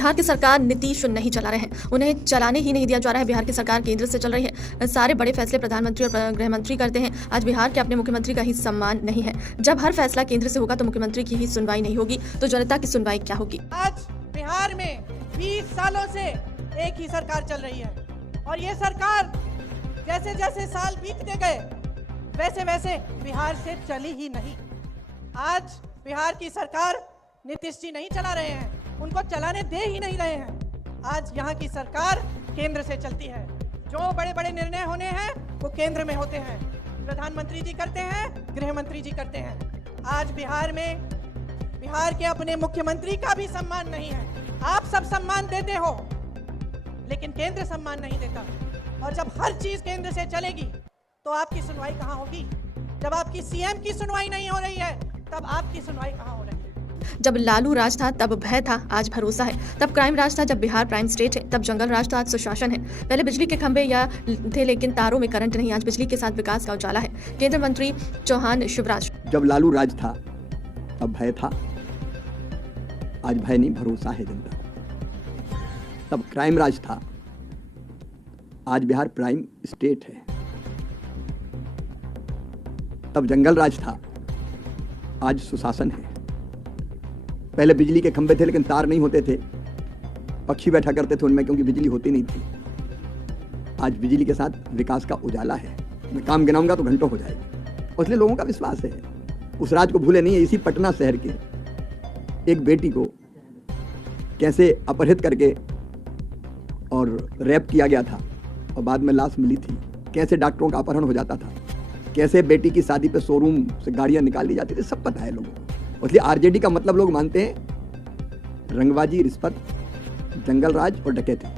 बिहार की सरकार नीतीश नहीं चला रहे हैं, उन्हें चलाने ही नहीं दिया जा रहा है। बिहार की सरकार केंद्र से चल रही है। सारे बड़े फैसले प्रधानमंत्री और गृह मंत्री करते हैं। आज बिहार के अपने मुख्यमंत्री का ही सम्मान नहीं है। जब हर फैसला केंद्र से होगा तो मुख्यमंत्री की ही सुनवाई नहीं होगी, तो जनता की सुनवाई क्या होगी? आज बिहार में 20 सालों से एक ही सरकार चल रही है और ये सरकार जैसे जैसे साल बीतते गए वैसे वैसे बिहार से चली ही नहीं। आज बिहार की सरकार नीतीश जी नहीं चला रहे हैं, उनको चलाने दे ही नहीं रहे हैं। आज यहाँ की सरकार केंद्र से चलती है। जो बड़े बड़े निर्णय होने हैं वो केंद्र में होते हैं, प्रधानमंत्री जी करते हैं, गृह मंत्री जी करते हैं। आज बिहार में बिहार के अपने मुख्यमंत्री का भी सम्मान नहीं है। आप सब सम्मान देते हो लेकिन केंद्र सम्मान नहीं देता। और जब हर चीज केंद्र से चलेगी तो आपकी सुनवाई कहाँ होगी? जब आपकी सीएम की सुनवाई नहीं हो रही है तब आपकी सुनवाई कहाँ हो रही है? जब लालू राज था तब भय था, आज भरोसा है। तब क्राइम राज था, जब बिहार प्राइम स्टेट है। तब जंगल राज था, आज सुशासन है। पहले बिजली के खंभे या थे लेकिन तारों में करंट नहीं, आज बिजली के साथ विकास का उजाला है। केंद्रीय मंत्री चौहान शिवराज। जब लालू राज था तब भय था, आज भय नहीं भरोसा है जनता। तब क्राइम राज था, आज बिहार प्राइम स्टेट है। तब जंगल राज था, आज सुशासन है। पहले बिजली के खंभे थे लेकिन तार नहीं होते थे, पक्षी बैठा करते थे उनमें क्योंकि बिजली होती नहीं थी। आज बिजली के साथ विकास का उजाला है। मैं काम गिनाऊंगा तो घंटों हो जाएगी। इसलिए लोगों का विश्वास है। उस राज को भूले नहीं है। इसी पटना शहर के एक बेटी को कैसे अपहरित करके और रेप किया गया था और बाद में लाश मिली थी। कैसे डॉक्टरों का अपहरण हो जाता था, कैसे बेटी की शादी पे शोरूम से गाड़ियां निकाल ली जाती थी, सब पता है लोगों को। इसलिए आरजेडी का मतलब लोग मानते हैं रंगबाजी, रिश्वत, जंगल राज और डकैती,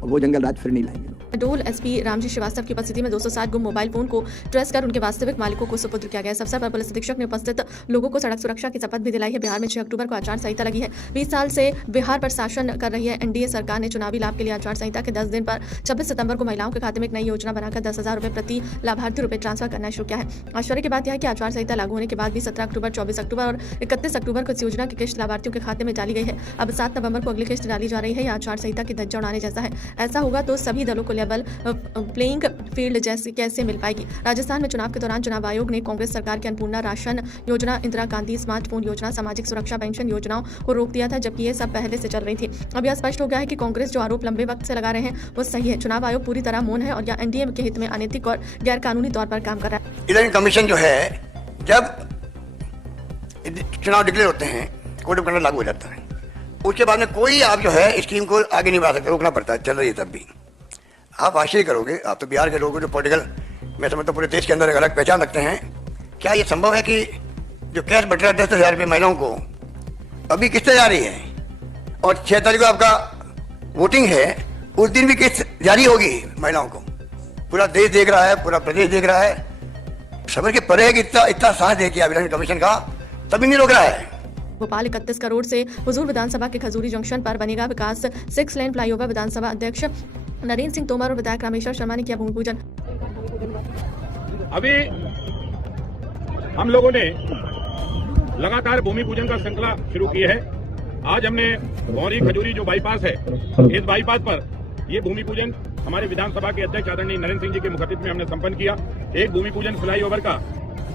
और वो जंगल राज फिर नहीं लाएंगे। डोल एसपी रामजी श्रीवास्तव की उपस्थिति में 260 गुम मोबाइल फोन को ट्रेस कर उनके वास्तविक मालिकों को सुपुर्द किया गया। इस अवसर पर पुलिस अधीक्षक ने उपस्थित लोगों को सड़क सुरक्षा की शपथ भी दिलाई है। बिहार में 6 अक्टूबर को आचार संहिता लगी है। 20 साल से बिहार पर शासन कर रही है एनडीए सरकार ने चुनावी लाभ के लिए आचार संहिता के 10 दिन पर 26 सितंबर को महिलाओं के खाते में एक नई योजना बनाकर 10,000 रुपए प्रति लाभार्थी रुपए ट्रांसफर करना शुरू किया है। आश्चर्य की बात यह है कि आचार संहिता लागू होने के बाद भी 17 अक्टूबर, 24 अक्टूबर और 31 अक्टूबर को इस योजना की किस्त लाभार्थियों के खाते में डाली गई है। अब 7 नवंबर को अगली किस्त डाली जा रही है। यह आचार संहिता की धज्जा उड़ाने जैसा है। ऐसा होगा तो सभी दलों को लेवल प्लेइंग फील्ड जैसे कैसे मिल पाएगी? राजस्थान में चुनाव के दौरान चुनाव आयोग ने कांग्रेस सरकार की अन्नपूर्णा राशन योजना, इंदिरा गांधी स्मार्टफोन योजना, सामाजिक सुरक्षा पेंशन योजनाओं को रोक दिया था, जबकि ये सब पहले से चल रही थी। अब यह स्पष्ट हो गया है कि कांग्रेस जो आरोप लंबे वक्त से लगा रहे हैं वो सही है। चुनाव आयोग पूरी तरह मौन है और यह एनडीए के हित में अनैतिक और गैर कानूनी तौर पर काम कर रहा है। इलेक्शन कमीशन जो है, जब चुनाव डिक्लेयर होते हैं, कोड ऑफ कंडक्ट लागू हो जाता है, उसके बाद में कोई आप जो है स्कीम को आगे नहीं बढ़ा सकते, रोकना पड़ता है। चल रही है तब भी आप आश्चर्य करोगे। आप तो बिहार के लोगों जो पॉलिटिकल, मैं समझता हूँ पूरे देश के अंदर एक अलग पहचान रखते हैं। क्या ये संभव है कि जो कैश बट रहा है 10,000 रुपये महिलाओं को, अभी किस्त जा रही है और 6 तारीख को आपका वोटिंग है, उस दिन भी किस्त जारी होगी महिलाओं को। पूरा देश देख रहा है, पूरा प्रदेश देख रहा है। समझ के परे है कि इतना साथ दे किया इलेक्शन कमीशन का, तभी नहीं रोक रहा है। भोपाल 31 करोड़ से हुजूर विधानसभा के खजूरी जंक्शन पर बनेगा विकास 6 लेन फ्लाईओवर। विधानसभा अध्यक्ष नरेंद्र सिंह तोमर और विधायक रामेश्वर शर्मा ने किया भूमि पूजन। अभी हम लोगों ने लगातार भूमि पूजन का श्रृंखला शुरू की है। आज हमने भौरी खजूरी जो बाईपास है, इस बाईपास पर ये भूमि पूजन हमारे विधानसभा के अध्यक्ष आदरणीय नरेंद्र सिंह जी के मुखातिब में हमने संपन्न किया। एक भूमि पूजन फ्लाईओवर का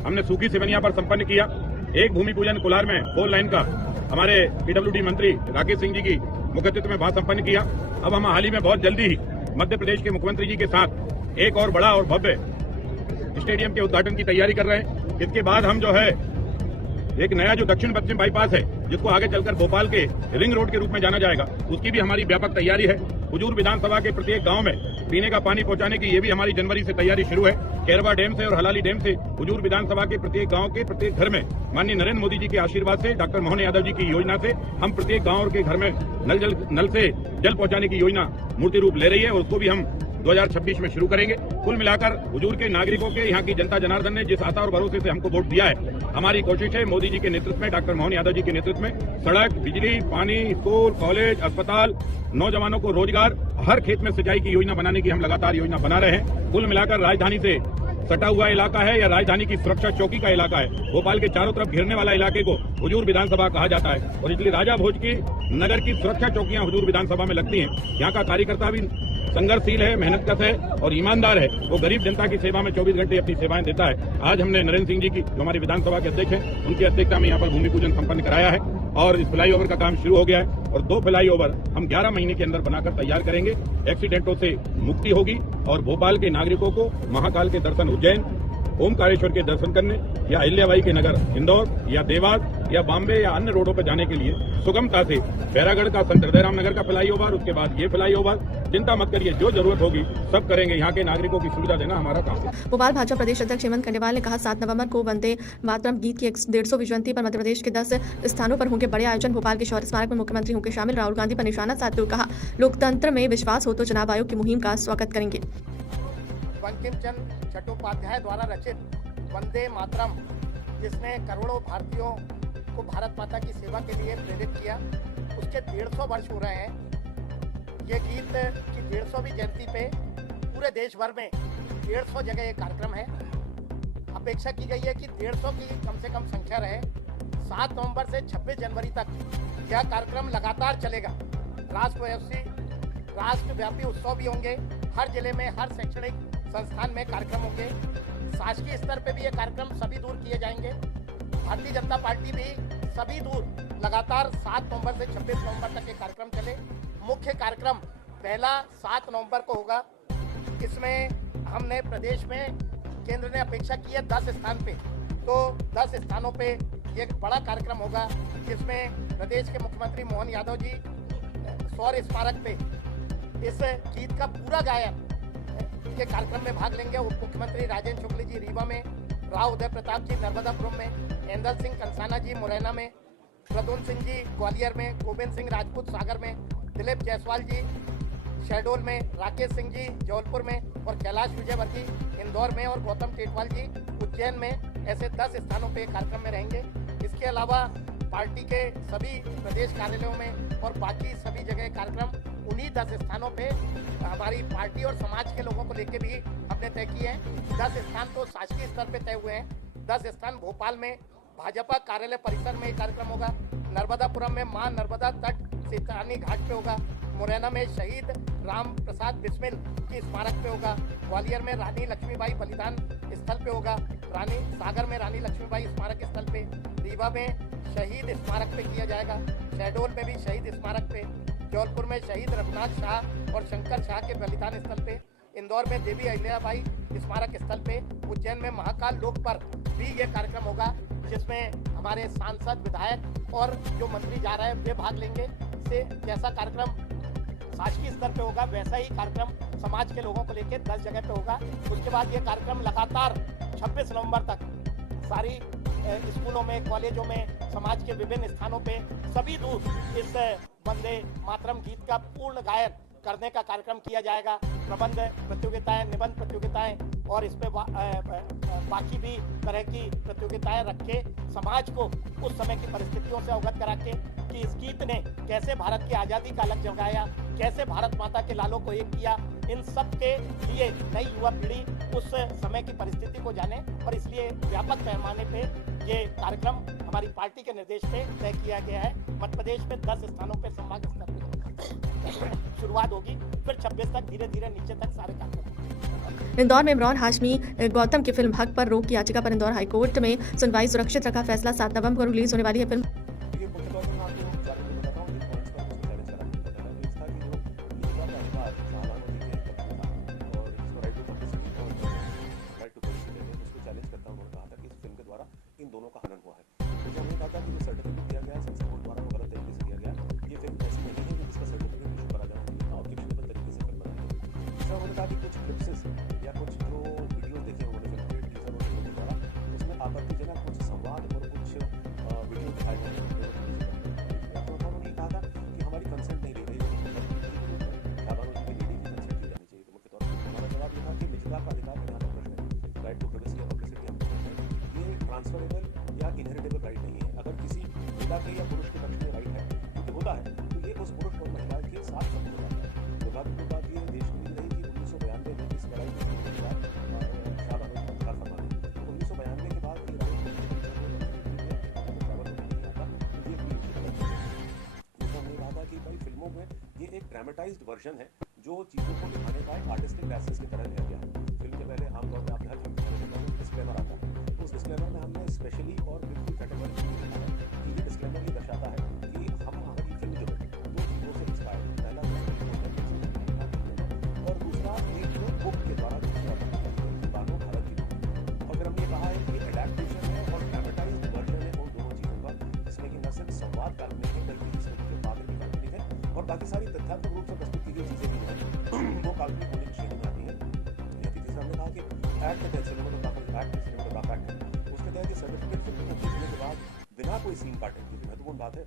हमने सूखी सिवनिया पर संपन्न किया। एक भूमि पूजन कोलार में 4 लाइन का हमारे पीडब्ल्यूडी मंत्री राकेश सिंह जी की मुखातिब में वहां संपन्न किया। अब हम हाल ही में बहुत जल्दी ही मध्य प्रदेश के मुख्यमंत्री जी के साथ एक और बड़ा और भव्य स्टेडियम के उद्घाटन की तैयारी कर रहे हैं। इसके बाद हम जो है एक नया जो दक्षिण पश्चिम बाईपास है, जिसको आगे चलकर भोपाल के रिंग रोड के रूप में जाना जाएगा, उसकी भी हमारी व्यापक तैयारी है। हुजूर विधानसभा के प्रत्येक गांव में पीने का पानी पहुंचाने की ये भी हमारी जनवरी से तैयारी शुरू है। केरवा डैम से और हलाली डैम से हुजूर विधानसभा के प्रत्येक गांव के प्रत्येक घर में माननीय नरेंद्र मोदी जी के आशीर्वाद से, डॉक्टर मोहन यादव जी की योजना से हम प्रत्येक गांव के घर में नल से जल पहुंचाने की योजना मूर्ति रूप ले रही है और उसको भी हम 2026 में शुरू करेंगे। कुल मिलाकर हुजूर के नागरिकों के, यहाँ की जनता जनार्दन ने जिस आशा और भरोसे से हमको वोट दिया है, हमारी कोशिश है मोदी जी के नेतृत्व में, डॉक्टर मोहन यादव जी के नेतृत्व में सड़क, बिजली, पानी, स्कूल, कॉलेज, अस्पताल, नौजवानों को रोजगार, हर खेत में सिंचाई की योजना बनाने की हम लगातार योजना बना रहे हैं। कुल मिलाकर राजधानी से सटा हुआ इलाका है या राजधानी की सुरक्षा चौकी का इलाका है। भोपाल के चारों तरफ घिरने वाला इलाके को हुजूर विधानसभा कहा जाता है और इसलिए राजा भोज की नगर की सुरक्षा चौकियां हुजूर विधानसभा में लगती हैं। यहाँ का कार्यकर्ता भी संघर्षशील है, मेहनतकश है और ईमानदार है। वो गरीब जनता की सेवा में 24 घंटे अपनी सेवाएं देता है। आज हमने नरेंद्र सिंह जी की, जो हमारी विधानसभा के अध्यक्ष हैं, उनकी अध्यक्षता में यहाँ पर भूमि पूजन संपन्न कराया है और इस फ्लाईओवर का काम शुरू हो गया है और 2 फ्लाईओवर हम 11 महीने के अंदर बनाकर तैयार करेंगे। एक्सीडेंटों से मुक्ति होगी और भोपाल के नागरिकों को महाकाल के दर्शन उज्जैन, ओमकारेश्वर के दर्शन करने या अहिल्याबाई के नगर इंदौर या देवास या बॉम्बे या अन्य रोडों पर जाने के लिए सुगमता से बैरागढ़ का संत हृदयराम नगर का फ्लाईओवर, उसके बाद ये फ्लाईओवर, चिंता मत करिए, जो जरूरत होगी सब करेंगे। यहाँ के नागरिकों की सुविधा देना हमारा काम है। भोपाल भाजपा प्रदेश अध्यक्ष हेमंत खंडेवाल ने कहा 7 नवंबर को वंदे मातरम गीत की 150वीं जयंती पर मध्य प्रदेश के 10 स्थानों पर होंगे बड़े आयोजन। भोपाल के शौर्य स्मारक में मुख्यमंत्री होंगे शामिल। राहुल गांधी पर निशाना साधते हुए कहा, लोकतंत्र में विश्वास हो तो चुनाव आयोग की मुहिम का स्वागत करेंगे। बंकिम चंद्र चट्टोपाध्याय द्वारा रचित वंदे मातरम, जिसने करोड़ों भारतीयों को भारत माता की सेवा के लिए प्रेरित किया, उसके 150 वर्ष हो रहे हैं। ये गीत की 150वीं जयंती पे पूरे देश भर में 150 जगह ये कार्यक्रम है। अपेक्षा की गई है कि 150 की कम से कम संख्या रहे। 7 नवंबर से 26 जनवरी तक यह कार्यक्रम लगातार चलेगा। राष्ट्रव्यापी उत्सव भी होंगे। हर जिले में, हर शैक्षणिक संस्थान में कार्यक्रम होंगे। शासकीय स्तर पे भी ये कार्यक्रम सभी दूर किए जाएंगे। भारतीय जनता पार्टी भी सभी दूर लगातार 7 नवंबर से 26 नवंबर तक ये कार्यक्रम चले। मुख्य कार्यक्रम पहला 7 नवंबर को होगा। इसमें हमने प्रदेश में, केंद्र ने अपेक्षा की है 10 स्थान पे, तो 10 स्थानों पे ये बड़ा कार्यक्रम होगा, जिसमें प्रदेश के मुख्यमंत्री मोहन यादव जी शौर्य स्मारक पे इस गीत का पूरा गायन के कार्यक्रम में भाग लेंगे। उप मुख्यमंत्री राजेंद्र शुक्ल जी रीवा में, राव उदय प्रताप जी नर्मदापुरम में, एंदल सिंह कंसाना जी मुरैना में, प्रद्युम्न सिंह जी ग्वालियर में, गोविंद सिंह राजपूत सागर में, दिलीप जायसवाल जी शहडोल में, राकेश सिंह जी जबलपुर में और कैलाश विजयवर्गीय इंदौर में और गौतम टेटवाल जी उज्जैन में। ऐसे 10 स्थानों पे कार्यक्रम में रहेंगे। इसके अलावा पार्टी के सभी प्रदेश कार्यालयों में और बाकी सभी जगह कार्यक्रम उन्हीं 10 स्थानों पे हमारी पार्टी और समाज के लोगों को लेके भी हमने तय किए हैं। 10 स्थान तो शासकीय स्तर पे तय हुए हैं। 10 स्थान भोपाल में भाजपा कार्यालय परिसर में कार्यक्रम होगा। नर्मदापुरम में मां नर्मदा तट सैतानी घाट पे होगा। मुरैना में शहीद राम प्रसाद बिस्मिल की स्मारक पे होगा। ग्वालियर में रानी लक्ष्मीबाई बलिदान स्थल पे होगा। सागर में रानी लक्ष्मीबाई स्मारक स्थल पे, रीवा में शहीद स्मारक पे किया जाएगा। शहडोल में भी शहीद स्मारक पे, जबलपुर में शहीद रघुनाथ शाह और शंकर शाह के बलिदान स्थल पे, इंदौर में देवी अहिल्याबाई स्मारक स्थल पे, उज्जैन में महाकाल लोक पर्व भी ये कार्यक्रम होगा, जिसमें हमारे सांसद, विधायक और जो मंत्री जा रहे हैं वे भाग लेंगे। से जैसा कार्यक्रम शासकीय स्तर पे होगा, वैसा ही कार्यक्रम समाज के लोगों को लेकर 10 जगह पे होगा। उसके बाद ये कार्यक्रम लगातार 26 नवंबर तक सारी स्कूलों में, कॉलेजों में, समाज के विभिन्न स्थानों पे सभी दूर इस वंदे मातरम गीत का पूर्ण गायन करने का कार्यक्रम किया जाएगा। प्रबंध प्रतियोगिताएं, निबंध प्रतियोगिताएं और इस पे बाकी भी तरह की प्रतियोगिताएं रख के समाज को उस समय की परिस्थितियों से अवगत करा के कि इस गीत ने कैसे भारत की आज़ादी का अलग जगाया, कैसे भारत माता के लालों को एक किया, इन सब के लिए नई युवा पीढ़ी उस समय की परिस्थिति को जाने। और इसलिए व्यापक पैमाने पे ये कार्यक्रम हमारी पार्टी के निर्देश पे तय किया गया है। मध्य प्रदेश में 10 स्थानों पर संभाग स्तर पर शुरुआत होगी, फिर 26 तक धीरे धीरे नीचे तक सारे कार्यक्रम। इंदौर में इमरान हाशमी गौतम की फिल्म हक पर रोक की याचिका पर इंदौर हाईकोर्ट में सुनवाई सुरक्षित रखा फैसला। 7 नवंबर को रिलीज होने वाली है फिल्म। कुछ क्लिप्सेस या कुछ जो वीडियो देखे उन्होंने फिल्म के टीजर और ट्रेलर के द्वारा, उसमें आपत्तिजनक कुछ संवाद और कुछ वीडियो दिखाए गए हैं। तो उन्होंने ये कहा था कि हमारी कंसेंट नहीं ली गई, खाबानों जी की लेडी की कंसेंट ली जानी चाहिए। तो मुख्य तौर पर हमारा जवाब ये था कि निजता का अधिकार का यहाँ पर प्रश्न है, राइट टू प्राइवेसी और पब्लिसिटी हम प्रश्न है, ये ट्रांसफरेबल या इनहेरिटेबल राइट नहीं है। अगर किसी महिला के या पुरुष के पक्ष में राइट है, क्योंकि होता है, तो ये उस पुरुष और महिला के साथ खत्म हो जाता है। दुर्भाग्य की बात ये देश में रही कि 1992 में इस लड़ाई में शाहबानों नाटक में ये एक ड्रामेटाइज्ड वर्जन है जो चीज़ों को दिखाने का एक आर्टिस्टिक लाइसेंस की तरह लिया गया है। फिल्म के पहले आमतौर पर आपने हर फिल्म के पहले देखा होगा डिस्क्लेमर आता है, तो उस डिस्क्लेमर में हमने स्पेशली और बिल्कुल कैटेगोरिकली लिखा है कि ये डिस्क्लेमर ये दर्शाता है कि हमारी फिल्म जो है दो चीज़ों से इंस्पायर्ड है। पहला और दूसरा एक बुक के द्वारा बानो भारत की बुक। और फिर हमने कहा है कि एडेप्टेशन है और ड्रामेटाइज्ड वर्जन है उन दोनों चीज़ों का, जिसमें कि न सिर्फ संवाद काल्पनिक है बल्कि इसमें के पात्र भी काल्पनिक है और बाकी सारी तथ्यात्मक रूप से प्रस्तुत की गई चीज़ें भी हैं वो काल्पनिक होने की श्रेणी में आती है। जैसे हमने कहा कि एक्ट के तहत सिनेमाटोग्राफर एक्ट उसके तहत ये सर्टिफिकेट फिल्म को भेजने के बाद बिना कोई सीन काटे, क्योंकि महत्वपूर्ण बात है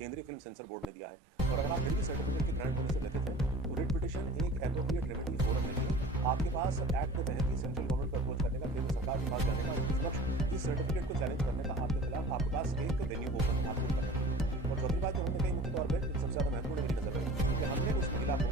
केंद्रीय फिल्म सेंसर बोर्ड ने दिया है और अगर आप फिर भी सर्टिफिकेट के ग्रांट होने से व्यथित हैं तो रिट पिटिशन एक एप्रोप्रिएट रेमेडी फोरम नहीं है। आपके पास एक्ट के तहत ही सेंट्रल गवर्नमेंट को अप्रोच करने का, केंद्र सरकार के पास जाने का, उनके समक्ष इस सर्टिफिकेट को चैलेंज करने का आपके खिलाफ आपके पास एक वेन्यू ओपन आपको करना चाहिए। और चौथी बात जो हमने कही मुख्य तौर पर सबसे ज़्यादा महत्वपूर्ण मेरी नजर है कि हमने उस महिला को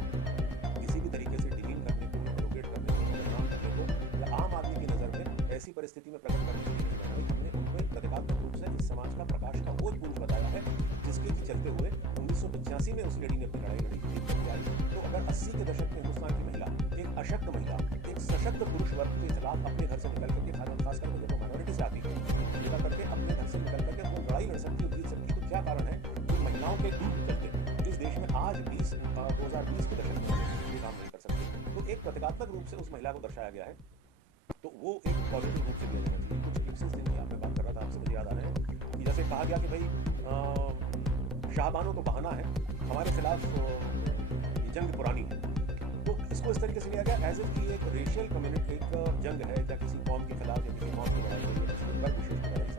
किसी भी तरीके से डिमीन करने को, एरोगेट करने को, बदनाम करने को या आम आदमी की नज़र में ऐसी परिस्थिति में प्रकट करने के लिए नहीं बनाई। हमने उनको एक प्रतीकात्मक रूप से इस समाज का प्रकाश का वो पुंज बताया है जिसके की चलते हुए 1985 में उस लेडी ने अपनी लड़ाई लड़ी, जीत कर आई। तो अगर 80 के दशक में हिंदुस्तान की महिला, एक अशक्त महिला, एक सशक्त पुरुष वर्ग के खिलाफ अपने घर से निकल करके, खास करके जब वो माइनॉरिटी से आती है, निकल करके अपने घर से निकल करके वो लड़ाई लड़ सकती है, जीत सकती है, तो क्या कारण है कि महिलाओं के चलते इस देश में आज 2020 के दशक में ये काम नहीं कर सकते। तो एक प्रतीकात्मक रूप से उस महिला को दर्शाया गया है, तो वो एक पॉजिटिव रूप से लिया जाना चाहिए। कुछ क्लिप्सेस जिनकी आपने बात कर रहा था आपसे मुझे याद आ रहे हैं कि जैसे कहा गया कि भाई शाहबानो तो बहाना है, हमारे खिलाफ ये जंग पुरानी है, तो इसको इस तरीके से लिया गया एज इफ कि एक रेशियल कम्युनिटी एक जंग है या किसी कौम के खिलाफ या किसी कौम की लड़ाई है, किसी वर्ग विशेष की लड़ाई।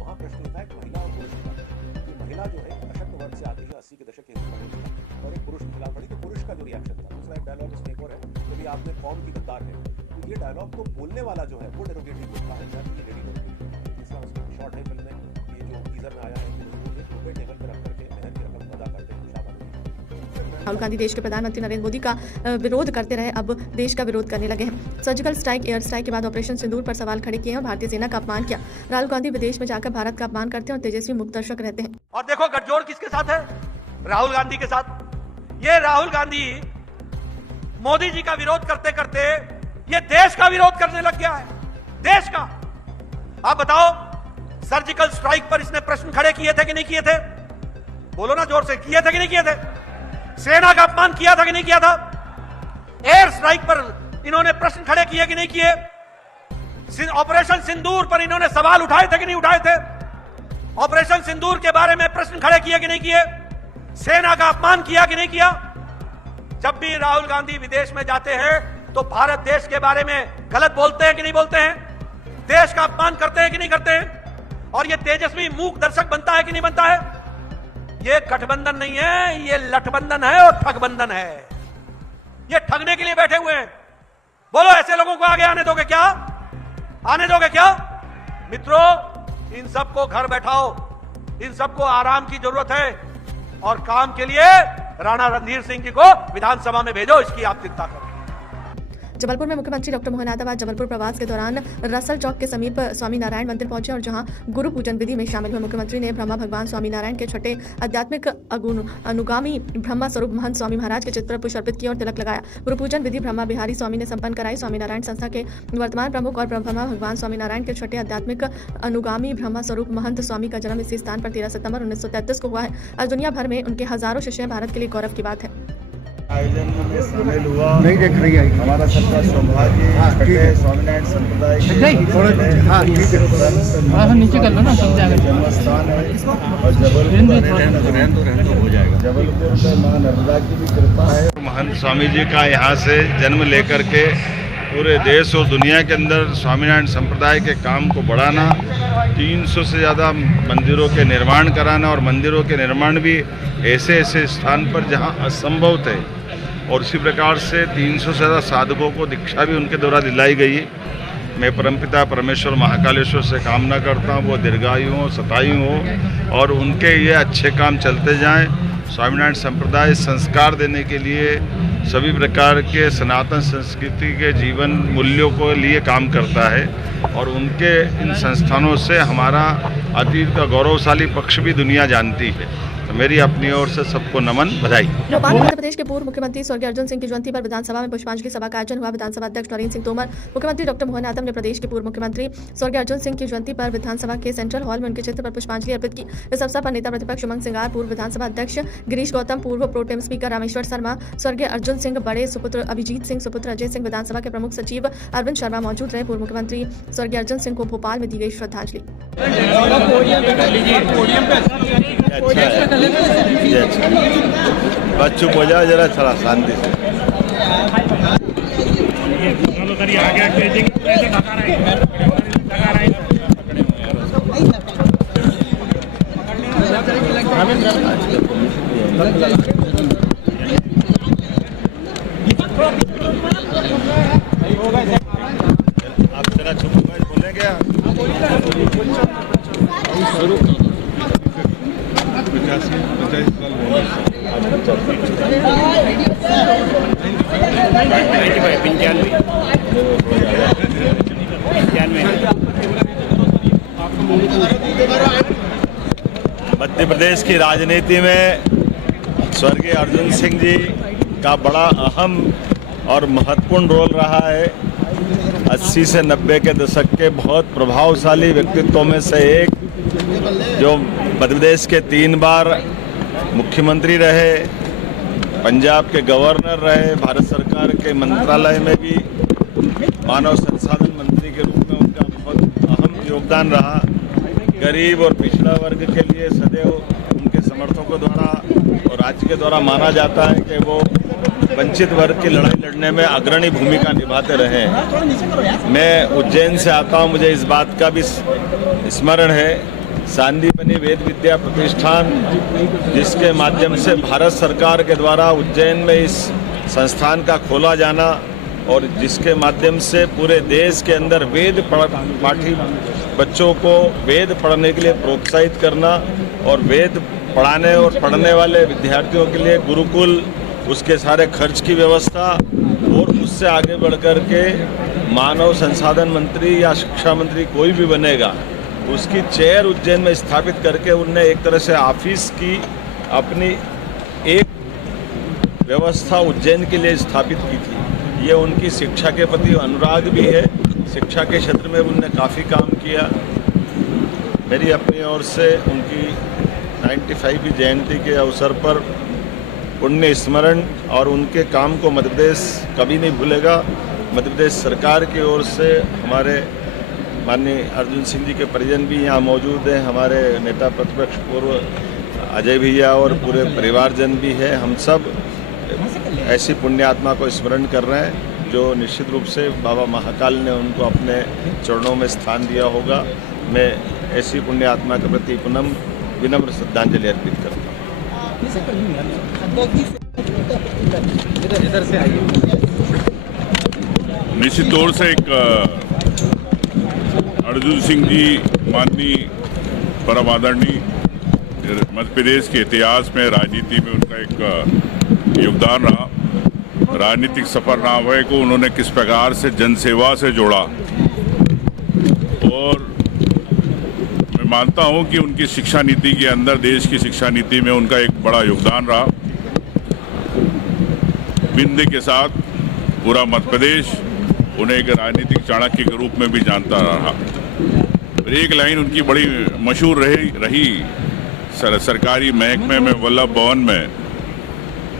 वहाँ प्रश्न था एक महिला और पुरुष का, कि महिला जो है अशक्त वर्ग से आती है 80 के दशक के हिंदुस्तान में और एक पुरुष के खिलाफ लड़ी, तो पुरुष का जो रिएक्शन था। दूसरा एक डायलॉग उसमें एक और है कि भाई आपने कौम की गद्दार है, तो ये डायलॉग तो बोलने वाला जो है वो डेरोगेटरी बोलता है, या ये लेडी डेरोगेटरी। तीसरा उसमें शॉर्ट है फिल्म में, ये जो टीजर में आया है कि वो एक रुपये टेबल पर रख करके मेहर की रकम अदा करते हैं शाबानो। राहुल गांधी देश के प्रधानमंत्री नरेंद्र मोदी का विरोध करते रहे, अब देश का विरोध करने लगे हैं। सर्जिकल स्ट्राइक, एयर स्ट्राइक के बाद ऑपरेशन सिंदूर पर सवाल खड़े किए हैं और भारतीय सेना का अपमान किया। राहुल गांधी विदेश में जाकर भारत का अपमान करते हैं और तेजस्वी मुक्तदर्शक रहते हैं। और देखो गठजोड़ किसके साथ है? राहुल गांधी के साथ। ये राहुल गांधी मोदी जी का विरोध करते करते ये देश का विरोध करने लग गया है, देश का। आप बताओ, सर्जिकल स्ट्राइक पर इसने प्रश्न खड़े किए थे कि नहीं किए थे? बोलो ना जोर से, किए थे कि नहीं किए थे? सेना का अपमान किया था कि नहीं किया था? एयर स्ट्राइक पर इन्होंने प्रश्न खड़े किए कि नहीं किए? ऑपरेशन सिंदूर पर इन्होंने सवाल उठाए थे कि नहीं उठाए थे? ऑपरेशन सिंदूर के बारे में प्रश्न खड़े किए कि नहीं किए? सेना का अपमान किया कि नहीं किया? जब भी राहुल गांधी विदेश में जाते हैं तो भारत देश के बारे में गलत बोलते हैं कि नहीं बोलते हैं? देश का अपमान करते हैं कि नहीं करते हैं? और ये तेजस्वी मूक दर्शक बनता है कि नहीं बनता है? ये गठबंधन नहीं है, ये लठबंधन है और ठगबंधन है। ये ठगने के लिए बैठे हुए हैं। बोलो, ऐसे लोगों को आगे आने दोगे क्या? आने दोगे क्या? मित्रों, इन सबको घर बैठाओ, इन सबको आराम की जरूरत है और काम के लिए राणा रणधीर सिंह जी को विधानसभा में भेजो, इसकी आप चिंता करो। जबलपुर में मुख्यमंत्री डॉक्टर मोहन यादव आज जबलपुर प्रवास के दौरान रसल चौक के समीप स्वामी नारायण मंदिर पहुंचे और जहां गुरु पूजन विधि में शामिल हुए। मुख्यमंत्री ने ब्रह्मा भगवान स्वामी नारायण के छठे आध्यात्मिक अनुगामी ब्रह्मा स्वरूप महंत स्वामी महाराज के चित्र पर पुष्प अर्पित किया और तिलक लगाया। गुरु पूजन विधि ब्रह्मा बिहारी स्वामी ने संपन्न कराई। स्वामी नारायण संस्था के वर्तमान प्रमुख और ब्रह्मा भगवान स्वामी नारायण के छठे आध्यात्मिक अनुगामी ब्रह्मा स्वरूप महंत स्वामी का जन्म इसी स्थान पर 13 सितंबर 1933 को हुआ है। आज दुनिया भर में उनके हजारों शिष्य हैं। भारत के लिए गौरव की बात है। आयोजन में शामिल हुआ नहीं देख रही है हमारा सबका सौभाग्य छठे स्वामीनारायण संप्रदाय के नीचे कर लो ना जन्मस्थान है और जबलपुर हो जाएगा। जबलपुर में मां नर्मदा की भी कृपा है। महंत स्वामी जी का यहाँ से जन्म लेकर के पूरे देश और दुनिया के अंदर स्वामीनारायण संप्रदाय के काम को बढ़ाना, 300 से ज़्यादा मंदिरों के निर्माण कराना और मंदिरों के निर्माण भी ऐसे ऐसे स्थान पर जहाँ असंभव थे और इसी प्रकार से 300 से ज़्यादा साधकों को दीक्षा भी उनके द्वारा दिलाई गई है। मैं परमपिता परमेश्वर महाकालेश्वर से कामना करता हूँ वो दीर्घायु हो, शतायु हो और उनके ये अच्छे काम चलते जाएं। स्वामीनारायण संप्रदाय संस्कार देने के लिए सभी प्रकार के सनातन संस्कृति के जीवन मूल्यों को लिए काम करता है और उनके इन संस्थानों से हमारा अतीत का गौरवशाली पक्ष भी दुनिया जानती है। तो मेरी अपनी ओर से सबको नमन, बधाई। भोपाल में मध्य प्रदेश के पूर्व मुख्यमंत्री स्वर्गीय अर्जुन सिंह की जयंती पर विधानसभा में पुष्पांजलि सभा का आयोजन हुआ। विधानसभा अध्यक्ष नरेंद्र सिंह तोमर, मुख्यमंत्री डॉक्टर मोहन यादव ने प्रदेश के पूर्व मुख्यमंत्री स्वर्गीय अर्जुन सिंह की जयंती पर विधानसभा के सेंट्रल हॉल में उनके चित्र पर पुष्पांजलि अर्पित की। इस अवसर पर नेता प्रतिपक्ष उमंग सिंगार, पूर्व विधानसभा अध्यक्ष गिरीश गौतम, पूर्व प्रोटेम स्पीकर रामेश्वर शर्मा, स्वर्गीय अर्जुन सिंह बड़े सुपुत्र अभिजीत सिंह, सुपुत्र अजय सिंह, विधानसभा के प्रमुख सचिव अरविंद शर्मा मौजूद रहे। पूर्व मुख्यमंत्री स्वर्गीय अर्जुन सिंह को भोपाल में दी गई श्रद्धांजलि। बस चुप हो जाओ जरा, थोड़ा शांति से। आप जरा चुप हो गए, बोले क्या? शुरू 50 मध्य प्रदेश की राजनीति में स्वर्गीय अर्जुन सिंह जी का बड़ा अहम और महत्वपूर्ण रोल रहा है। 80 से 90 के दशक के बहुत प्रभावशाली व्यक्तित्वों में से एक, जो मध्य प्रदेश के 3 बार मुख्यमंत्री रहे, पंजाब के गवर्नर रहे, भारत सरकार के मंत्रालय में भी मानव संसाधन मंत्री के रूप में उनका बहुत अहम योगदान रहा। गरीब और पिछड़ा वर्ग के लिए सदैव उनके समर्थकों द्वारा और राज्य के द्वारा माना जाता है कि वो वंचित वर्ग की लड़ाई लड़ने में अग्रणी भूमिका निभाते रहे। मैं उज्जैन से आता हूँ, मुझे इस बात का भी स्मरण है, सांदीपनि वेद विद्या प्रतिष्ठान, जिसके माध्यम से भारत सरकार के द्वारा उज्जैन में इस संस्थान का खोला जाना और जिसके माध्यम से पूरे देश के अंदर वेद पाठी बच्चों को वेद पढ़ने के लिए प्रोत्साहित करना और वेद पढ़ाने और पढ़ने वाले विद्यार्थियों के लिए गुरुकुल, उसके सारे खर्च की व्यवस्था, और उससे आगे बढ़ कर के मानव संसाधन मंत्री या शिक्षा मंत्री कोई भी बनेगा, उसकी चेयर उज्जैन में स्थापित करके उनने एक तरह से ऑफिस की अपनी एक व्यवस्था उज्जैन के लिए स्थापित की थी। ये उनकी शिक्षा के प्रति अनुराग भी है, शिक्षा के क्षेत्र में उनने काफ़ी काम किया। मेरी अपनी ओर से उनकी 95वीं जयंती के अवसर पर पुण्य स्मरण और उनके काम को मध्य प्रदेश कभी नहीं भूलेगा। मध्य प्रदेश सरकार की ओर से हमारे माननीय अर्जुन सिंह जी के परिजन भी यहाँ मौजूद हैं, हमारे नेता प्रतिपक्ष पूर्व अजय भैया और पूरे परिवारजन भी हैं। हम सब ऐसी पुण्य आत्मा को स्मरण कर रहे हैं जो निश्चित रूप से बाबा महाकाल ने उनको अपने चरणों में स्थान दिया होगा। मैं ऐसी पुण्य आत्मा के प्रति पुनः विनम्र श्रद्धांजलि अर्पित करता हूँ। निश्चित तौर से एक अर्जुन सिंह जी माननीय परम आदरणीय मध्य प्रदेश के इतिहास में राजनीति में उनका एक योगदान रहा। राजनीतिक सफरनामे को उन्होंने किस प्रकार से जनसेवा से जोड़ा, और मैं मानता हूं कि उनकी शिक्षा नीति के अंदर, देश की शिक्षा नीति में उनका एक बड़ा योगदान रहा। बिंदे के साथ पूरा मध्य प्रदेश उन्हें एक राजनीतिक चाणक्य के रूप में भी जानता रहा। एक लाइन उनकी बड़ी मशहूर रही सरकारी महकमे में, वल्लभ भवन में,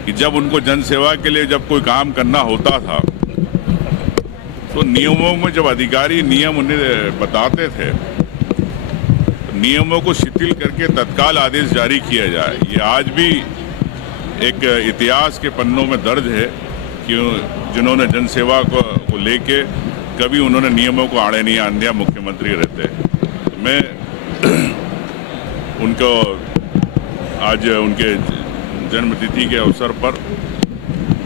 कि जब उनको जनसेवा के लिए जब कोई काम करना होता था तो नियमों में जब अधिकारी नियम उन्हें बताते थे, तो नियमों को शिथिल करके तत्काल आदेश जारी किया जाए। ये आज भी एक इतिहास के पन्नों में दर्ज है कि जिन्होंने जनसेवा को लेके कभी उन्होंने नियमों को आड़े नहीं आने दिया, मुख्यमंत्री रहते। तो मैं उनको आज उनके जन्मतिथि के अवसर पर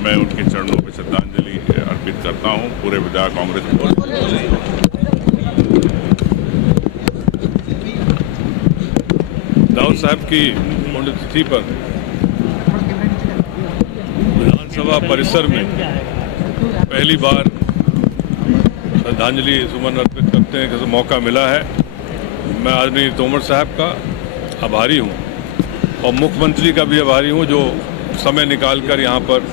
मैं उनके चरणों पर श्रद्धांजलि अर्पित करता हूं। पूरे विधायक कांग्रेस राउत साहब की पुण्यतिथि पर विधानसभा परिसर में पहली बार श्रद्धांजलि सुमन अर्पित करते हैं कि मौका मिला है। मैं आदरणीय तोमर साहब का आभारी हूँ और मुख्यमंत्री का भी आभारी हूँ जो समय निकालकर यहाँ पर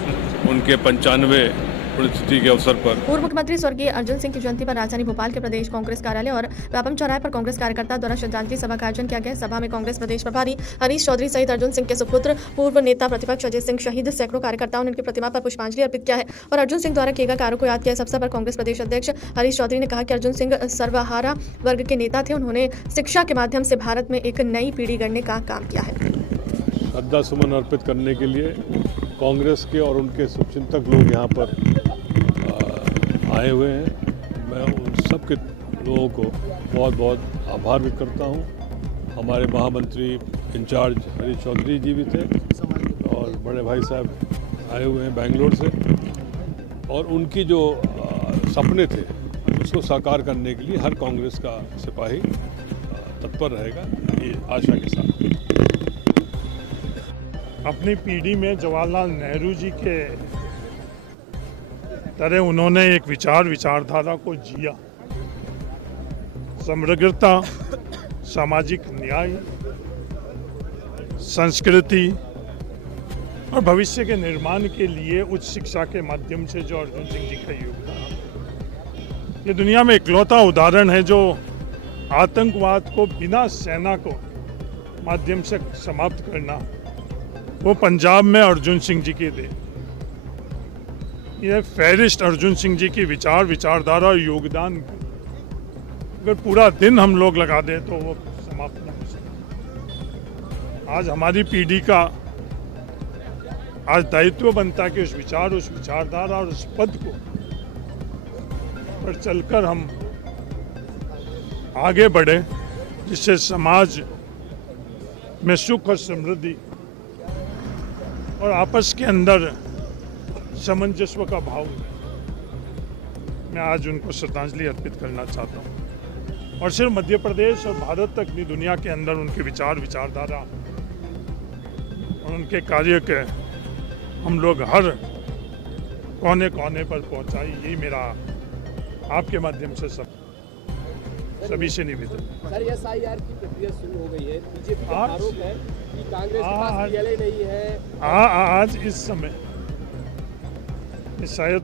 उनके 95 पुण्यतिथि के अवसर पर पूर्व मुख्यमंत्री स्वर्गीय अर्जुन सिंह की जयंती पर राजधानी भोपाल के प्रदेश कांग्रेस कार्यालय और व्यापम चौराहे पर कांग्रेस कार्यकर्ता द्वारा श्रद्धांजलि सभा का आयोजन किया गया। सभा में कांग्रेस प्रदेश प्रभारी हरीश चौधरी सहित अर्जुन सिंह के सुपुत्र पूर्व नेता प्रतिपक्ष अजय सिंह शहीद सैकड़ों कार्यकर्ताओं ने उनकी प्रतिमा पर पुष्पांजलि अर्पित किया है और अर्जुन सिंह द्वारा किए गए कार्यों को याद किया। इस अवसर पर कांग्रेस प्रदेश अध्यक्ष हरीश चौधरी ने कहा कि अर्जुन सिंह सर्वहारा वर्ग के नेता थे। उन्होंने शिक्षा के माध्यम से भारत में एक नई पीढ़ी गढ़ने का काम किया है। श्रद्धा सुमन अर्पित करने के लिए कांग्रेस के और उनके शुभचिंतक लोग यहाँ पर आए हुए हैं। मैं उन सब के लोगों को बहुत बहुत आभार व्यक्त करता हूँ। हमारे महामंत्री इंचार्ज हरीश चौधरी जी भी थे और बड़े भाई साहब आए हुए हैं बेंगलोर से, और उनकी जो सपने थे उसको साकार करने के लिए हर कांग्रेस का सिपाही तत्पर रहेगा, ये आशा के साथ। अपनी पीढ़ी में जवाहरलाल नेहरू जी के तरह उन्होंने एक विचारधारा को जिया। समग्रता, सामाजिक न्याय, संस्कृति और भविष्य के निर्माण के लिए उच्च शिक्षा के माध्यम से जो अर्जुन सिंह जी का योगदान, ये दुनिया में इकलौता उदाहरण है जो आतंकवाद को बिना सेना को माध्यम से समाप्त करना, वो पंजाब में अर्जुन सिंह जी की देन। यह फहरिस्त अर्जुन सिंह जी की विचारधारा और योगदान अगर पूरा दिन हम लोग लगा दें तो वो समाप्त नहीं हो सकता। आज हमारी पीढ़ी का आज दायित्व बनता है कि उस विचारधारा और उस पद को पर चलकर हम आगे बढ़े, जिससे समाज में सुख और समृद्धि और आपस के अंदर सामंजस्य का भाव। मैं आज उनको श्रद्धांजलि अर्पित करना चाहता हूँ और सिर्फ मध्य प्रदेश और भारत तक भी दुनिया के अंदर उनके विचारधारा और उनके कार्य के हम लोग हर कोने कोने पर पहुँचाई, यही मेरा आपके माध्यम से सभी से निवेदन। सर, एसआईआर की प्रक्रिया शुरू हो गई है। बीजेपी का आरोप है कि कांग्रेस के पास पीएलए नहीं है। आज इस समय शायद